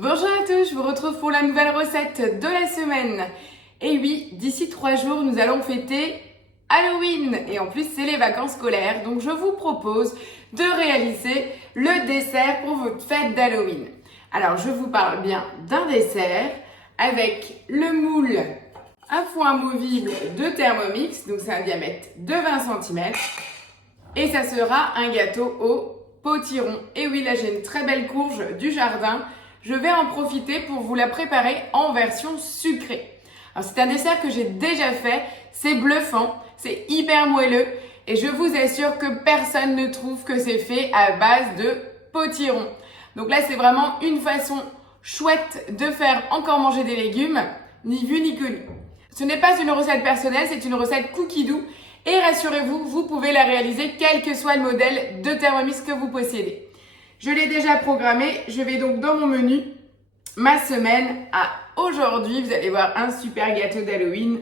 Bonjour à tous, je vous retrouve pour la nouvelle recette de la semaine. Et oui, d'ici 3 jours, nous allons fêter Halloween. Et en plus, c'est les vacances scolaires. Donc, je vous propose de réaliser le dessert pour votre fête d'Halloween. Alors, je vous parle bien d'un dessert avec le moule à fond amovible de Thermomix. Donc, c'est un diamètre de 20 cm. Et ça sera un gâteau au potiron. Et oui, là, j'ai une très belle courge du jardin. Je vais en profiter pour vous la préparer en version sucrée. Alors, c'est un dessert que j'ai déjà fait, c'est bluffant, c'est hyper moelleux et je vous assure que personne ne trouve que c'est fait à base de potiron. Donc là, c'est vraiment une façon chouette de faire encore manger des légumes, ni vu ni connu. Ce n'est pas une recette personnelle, c'est une recette cookie doux et rassurez-vous, vous pouvez la réaliser quel que soit le modèle de Thermomix que vous possédez. Je l'ai déjà programmé, je vais donc dans mon menu, ma semaine à aujourd'hui, vous allez voir un super gâteau d'Halloween,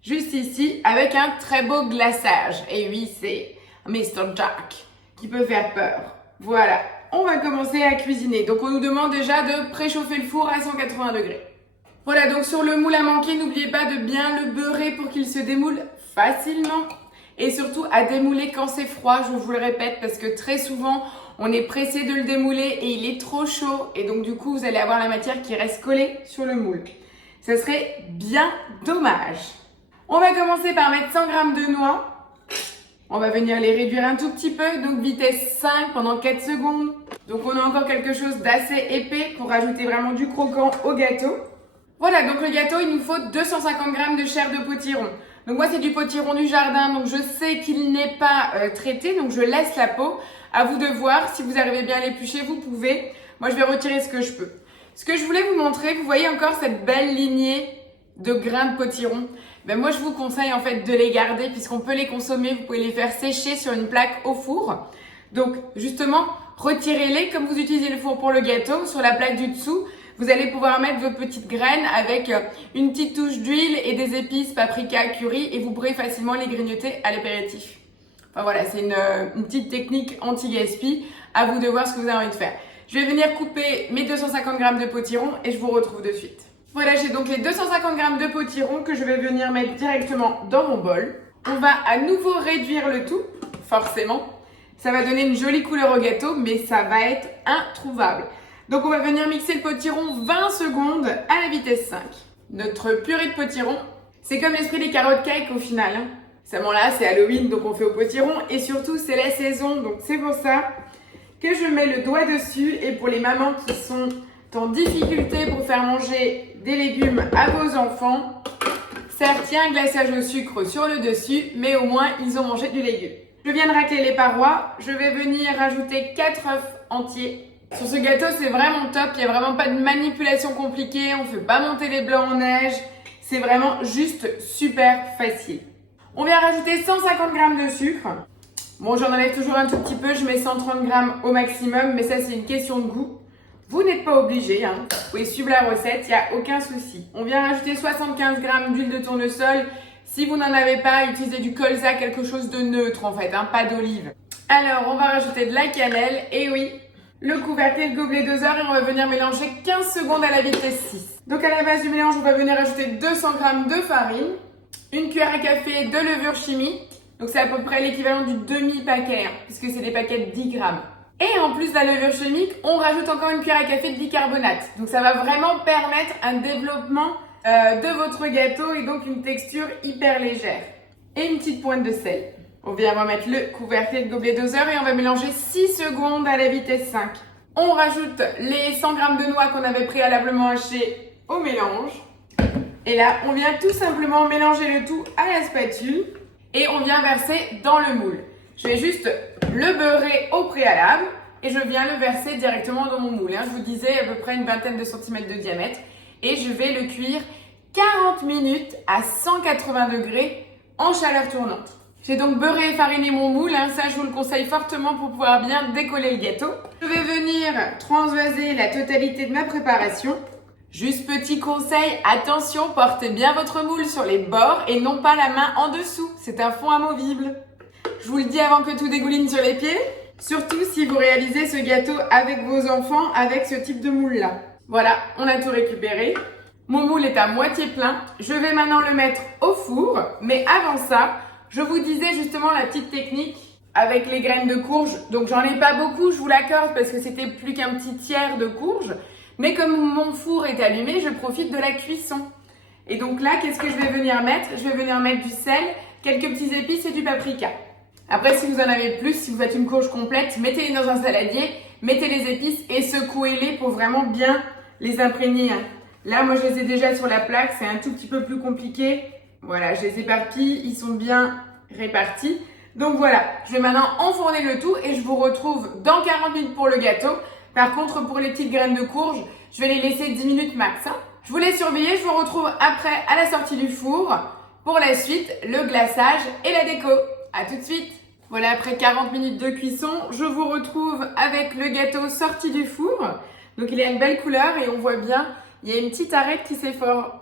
juste ici, avec un très beau glaçage. Et oui, c'est Mr. Jack qui peut faire peur. Voilà, on va commencer à cuisiner. Donc on nous demande déjà de préchauffer le four à 180 degrés. Voilà, donc sur le moule à manquer, n'oubliez pas de bien le beurrer pour qu'il se démoule facilement. Et surtout à démouler quand c'est froid, je vous le répète, parce que très souvent, on est pressé de le démouler et il est trop chaud. Et donc du coup, vous allez avoir la matière qui reste collée sur le moule. Ça serait bien dommage. On va commencer par mettre 100 g de noix. On va venir les réduire un tout petit peu, donc vitesse 5 pendant 4 secondes. Donc on a encore quelque chose d'assez épais pour rajouter vraiment du croquant au gâteau. Voilà, donc le gâteau, il nous faut 250 g de chair de potiron. Donc moi, c'est du potiron du jardin, donc je sais qu'il n'est pas traité, donc je laisse la peau. À vous de voir, si vous arrivez bien à l'éplucher, vous pouvez. Moi, je vais retirer ce que je peux. Ce que je voulais vous montrer, vous voyez encore cette belle lignée de grains de potiron. Ben moi, je vous conseille en fait de les garder puisqu'on peut les consommer. Vous pouvez les faire sécher sur une plaque au four. Donc justement, retirez-les comme vous utilisez le four pour le gâteau. Sur la plaque du dessous, vous allez pouvoir mettre vos petites graines avec une petite touche d'huile et des épices, paprika, curry et vous pourrez facilement les grignoter à l'apéritif. Enfin voilà, c'est une petite technique anti-gaspi. À vous de voir ce que vous avez envie de faire. Je vais venir couper mes 250 g de potiron et je vous retrouve de suite. Voilà, j'ai donc les 250 g de potiron que je vais venir mettre directement dans mon bol. On va à nouveau réduire le tout, forcément. Ça va donner une jolie couleur au gâteau, mais ça va être introuvable. Donc on va venir mixer le potiron 20 secondes à la vitesse 5. Notre purée de potiron, c'est comme l'esprit des carottes cake au final. Seulement là, c'est Halloween, donc on fait au potiron. Et surtout, c'est la saison, donc c'est pour ça que je mets le doigt dessus. Et pour les mamans qui sont en difficulté pour faire manger des légumes à vos enfants, certes, il y a un glaçage au sucre sur le dessus, mais au moins, ils ont mangé du légume. Je viens de racler les parois. Je vais venir rajouter 4 œufs entiers. Sur ce gâteau, c'est vraiment top. Il n'y a vraiment pas de manipulation compliquée. On ne fait pas monter les blancs en neige. C'est vraiment juste super facile. On vient rajouter 150 g de sucre. Bon, j'en enlève toujours un tout petit peu. Je mets 130 g au maximum, mais ça, c'est une question de goût. Vous n'êtes pas obligé, hein. Vous pouvez suivre la recette, il n'y a aucun souci. On vient rajouter 75 g d'huile de tournesol. Si vous n'en avez pas, utilisez du colza, quelque chose de neutre en fait, hein, pas d'olive. Alors, on va rajouter de la cannelle. Et oui, le couvercle et le gobelet doseur et on va venir mélanger 15 secondes à la vitesse 6. Donc à la base du mélange, on va venir ajouter 200 g de farine, une cuillère à café de levure chimique, donc c'est à peu près l'équivalent du demi-paquet, hein, puisque c'est des paquets de 10 g. Et en plus de la levure chimique, on rajoute encore une cuillère à café de bicarbonate. Donc ça va vraiment permettre un développement de votre gâteau et donc une texture hyper légère. Et une petite pointe de sel. On vient remettre le couvercle et le gobelet doseur et on va mélanger 6 secondes à la vitesse 5. On rajoute les 100 g de noix qu'on avait préalablement hachées au mélange. Et là, on vient tout simplement mélanger le tout à la spatule et on vient verser dans le moule. Je vais juste le beurrer au préalable et je viens le verser directement dans mon moule. Je vous disais à peu près une vingtaine de centimètres de diamètre et je vais le cuire 40 minutes à 180 degrés en chaleur tournante. J'ai donc beurré et fariné mon moule, ça je vous le conseille fortement pour pouvoir bien décoller le gâteau. Je vais venir transvaser la totalité de ma préparation. Juste petit conseil, attention, portez bien votre moule sur les bords et non pas la main en dessous, c'est un fond amovible. Je vous le dis avant que tout dégouline sur les pieds, surtout si vous réalisez ce gâteau avec vos enfants avec ce type de moule là. Voilà, on a tout récupéré. Mon moule est à moitié plein. Je vais maintenant le mettre au four. Mais avant ça, je vous disais justement la petite technique avec les graines de courge. Donc j'en ai pas beaucoup, je vous l'accorde, parce que c'était plus qu'un petit tiers de courge. Mais comme mon four est allumé, je profite de la cuisson. Et donc là, qu'est-ce que je vais venir mettre? Je vais venir mettre du sel, quelques petits épices et du paprika. Après, si vous en avez plus, si vous faites une courge complète, mettez-les dans un saladier, mettez les épices et secouez-les pour vraiment bien les imprégner. Là, moi, je les ai déjà sur la plaque, c'est un tout petit peu plus compliqué. Voilà, je les éparpille, ils sont bien répartis. Donc voilà, je vais maintenant enfourner le tout et je vous retrouve dans 40 minutes pour le gâteau. Par contre, pour les petites graines de courge, je vais les laisser 10 minutes max. Je vous laisse surveiller, je vous retrouve après à la sortie du four. Pour la suite, le glaçage et la déco. À tout de suite. Voilà, après 40 minutes de cuisson, je vous retrouve avec le gâteau sorti du four. Donc il a une belle couleur et on voit bien, il y a une petite arête qui s'est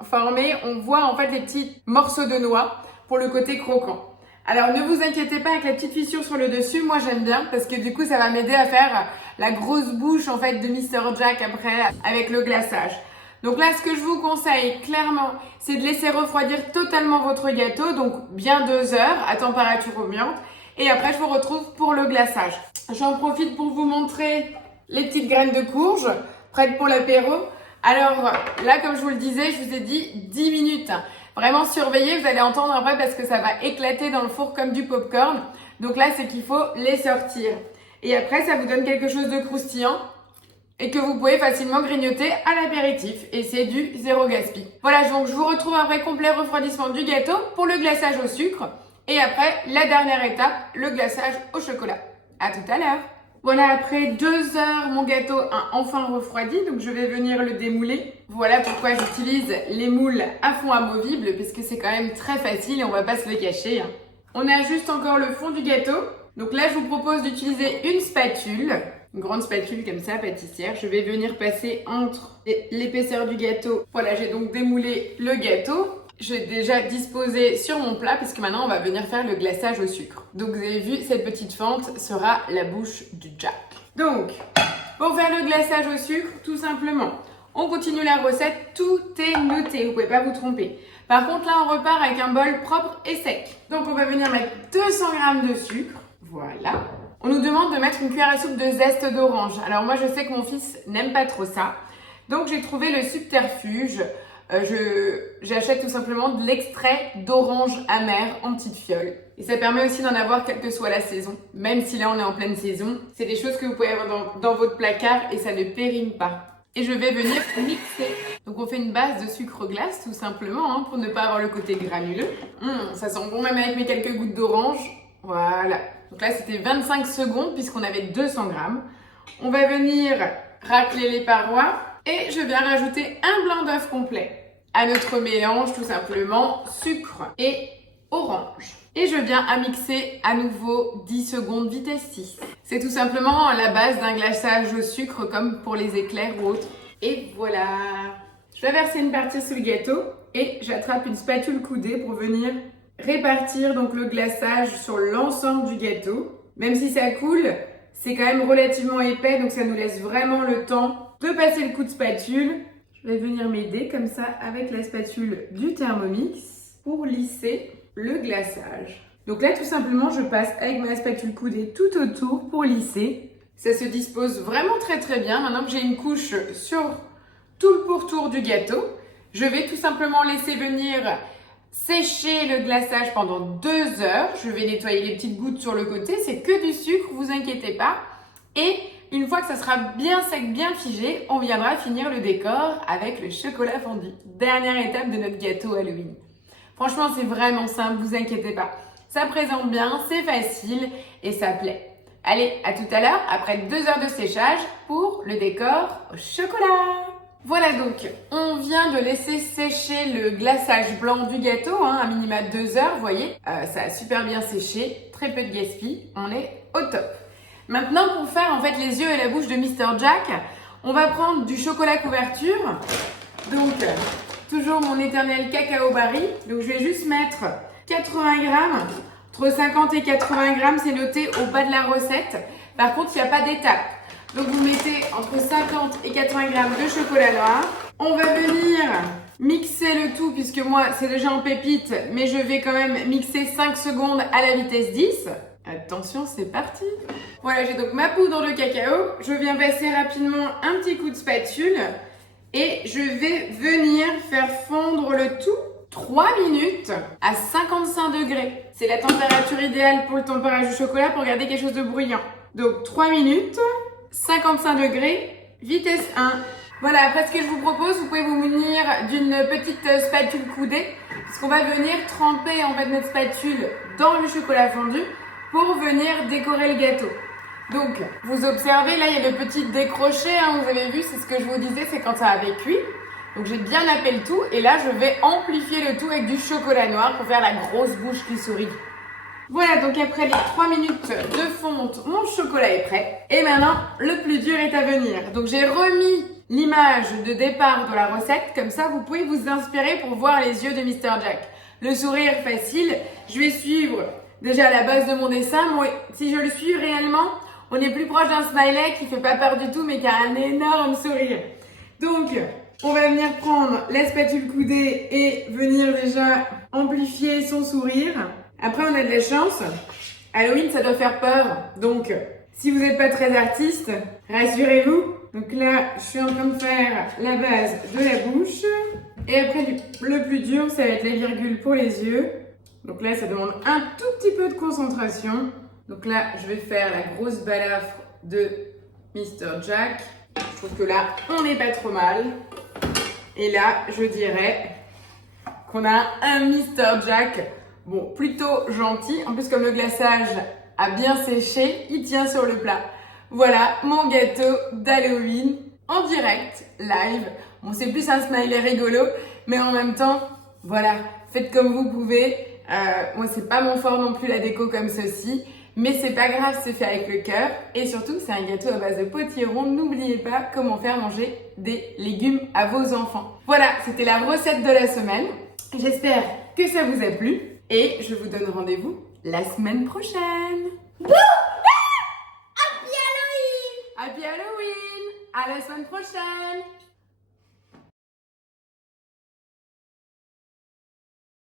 formée. On voit en fait les petits morceaux de noix pour le côté croquant. Alors ne vous inquiétez pas avec la petite fissure sur le dessus, moi j'aime bien parce que du coup ça va m'aider à faire la grosse bouche en fait de Mr. Jack après avec le glaçage. Donc là ce que je vous conseille clairement c'est de laisser refroidir totalement votre gâteau, donc bien 2 heures à température ambiante et après je vous retrouve pour le glaçage. J'en profite pour vous montrer les petites graines de courge prêtes pour l'apéro. Alors là comme je vous le disais, je vous ai dit 10 minutes. Vraiment surveillez, vous allez entendre après parce que ça va éclater dans le four comme du popcorn. Donc là, c'est qu'il faut les sortir. Et après, ça vous donne quelque chose de croustillant et que vous pouvez facilement grignoter à l'apéritif. Et c'est du zéro gaspille. Voilà, donc je vous retrouve après complet refroidissement du gâteau pour le glaçage au sucre. Et après, la dernière étape, le glaçage au chocolat. À tout à l'heure. Voilà, après 2 heures, mon gâteau a enfin refroidi, donc je vais venir le démouler. Voilà pourquoi j'utilise les moules à fond amovible, parce que c'est quand même très facile et on va pas se le cacher. On ajuste encore le fond du gâteau. Donc là, je vous propose d'utiliser une spatule, une grande spatule comme ça, pâtissière. Je vais venir passer entre l'épaisseur du gâteau. Voilà, j'ai donc démoulé le gâteau. J'ai déjà disposé sur mon plat puisque maintenant on va venir faire le glaçage au sucre. Donc vous avez vu, cette petite fente sera la bouche du Jack. Donc, pour faire le glaçage au sucre, tout simplement, on continue la recette, tout est noté, vous pouvez pas vous tromper. Par contre là, on repart avec un bol propre et sec. Donc on va venir mettre 200 g de sucre, voilà. On nous demande de mettre une cuillère à soupe de zeste d'orange. Alors moi je sais que mon fils n'aime pas trop ça, donc j'ai trouvé le subterfuge. J'achète tout simplement de l'extrait d'orange amer en petite fiole. Et ça permet aussi d'en avoir quelle que soit la saison. Même si là on est en pleine saison, c'est des choses que vous pouvez avoir dans votre placard et ça ne périme pas. Et je vais venir mixer. Donc on fait une base de sucre glace tout simplement pour ne pas avoir le côté granuleux. Ça sent bon même avec mes quelques gouttes d'orange. Voilà. Donc là c'était 25 secondes puisqu'on avait 200 grammes. On va venir racler les parois. Et je viens rajouter un blanc d'œuf complet à notre mélange, tout simplement, sucre et orange. Et je viens à mixer à nouveau 10 secondes vitesse 6. C'est tout simplement la base d'un glaçage au sucre comme pour les éclairs ou autres. Et voilà. Je vais verser une partie sur le gâteau et j'attrape une spatule coudée pour venir répartir donc le glaçage sur l'ensemble du gâteau. Même si ça coule, c'est quand même relativement épais, donc ça nous laisse vraiment le temps de passer le coup de spatule. Je vais venir m'aider comme ça avec la spatule du Thermomix pour lisser le glaçage. Donc là tout simplement je passe avec ma spatule coudée tout autour pour lisser. Ça se dispose vraiment très très bien. Maintenant que j'ai une couche sur tout le pourtour du gâteau, je vais tout simplement laisser venir sécher le glaçage pendant 2 heures. Je vais nettoyer les petites gouttes sur le côté, c'est que du sucre, vous inquiétez pas. Et une fois que ça sera bien sec, bien figé, on viendra finir le décor avec le chocolat fondu. Dernière étape de notre gâteau Halloween. Franchement, c'est vraiment simple, vous inquiétez pas. Ça présente bien, c'est facile et ça plaît. Allez, à tout à l'heure, après 2 heures de séchage pour le décor au chocolat. Voilà donc, on vient de laisser sécher le glaçage blanc du gâteau, à minima 2 heures, vous voyez. Ça a super bien séché, très peu de gaspille, on est au top. Maintenant, pour faire en fait les yeux et la bouche de Mr. Jack, on va prendre du chocolat couverture. Donc, toujours mon éternel cacao barry. Donc, je vais juste mettre 80 grammes. Entre 50 et 80 grammes, c'est noté au bas de la recette. Par contre, il n'y a pas d'étape. Donc vous mettez entre 50 et 80 grammes de chocolat noir. On va venir mixer le tout puisque moi c'est déjà en pépite, mais je vais quand même mixer 5 secondes à la vitesse 10. Attention, c'est parti. Voilà, j'ai donc ma poudre de cacao. Je viens passer rapidement un petit coup de spatule et je vais venir faire fondre le tout 3 minutes à 55 degrés. C'est la température idéale pour le tempérage du chocolat pour garder quelque chose de bruyant. Donc 3 minutes, 55 degrés, vitesse 1. Voilà, après ce que je vous propose, vous pouvez vous munir d'une petite spatule coudée puisqu'on va venir tremper en fait notre spatule dans le chocolat fondu pour venir décorer le gâteau. Donc, vous observez, là, il y a le petit décroché, hein, vous avez vu, c'est ce que je vous disais, c'est quand ça avait cuit. Donc, j'ai bien nappé le tout et là, je vais amplifier le tout avec du chocolat noir pour faire la grosse bouche qui sourit. Voilà, donc après les 3 minutes de fonte, mon chocolat est prêt. Et maintenant, le plus dur est à venir. Donc, j'ai remis l'image de départ de la recette, comme ça, vous pouvez vous inspirer pour voir les yeux de Mr. Jack. Le sourire facile, je vais suivre déjà la base de mon dessin. Moi, si je le suis réellement, on est plus proche d'un smiley qui fait pas peur du tout, mais qui a un énorme sourire. Donc, on va venir prendre la spatule coudée et venir déjà amplifier son sourire. Après, on a de la chance. Halloween, ça doit faire peur. Donc, si vous n'êtes pas très artiste, rassurez-vous. Donc là, je suis en train de faire la base de la bouche. Et après, le plus dur, ça va être les virgules pour les yeux. Donc là, ça demande un tout petit peu de concentration. Donc là, je vais faire la grosse balafre de Mr. Jack. Je trouve que là, on n'est pas trop mal. Et là, je dirais qu'on a un Mr. Jack, bon, plutôt gentil. En plus, comme le glaçage a bien séché, il tient sur le plat. Voilà mon gâteau d'Halloween en direct, live. Bon, c'est plus un smiley rigolo, mais en même temps, voilà, faites comme vous pouvez. Moi, c'est pas mon fort non plus la déco comme ceci, mais c'est pas grave, c'est fait avec le cœur. Et surtout, c'est un gâteau à base de potiron. N'oubliez pas comment faire manger des légumes à vos enfants. Voilà, c'était la recette de la semaine. J'espère que ça vous a plu et je vous donne rendez-vous la semaine prochaine. Happy Halloween! À la semaine prochaine!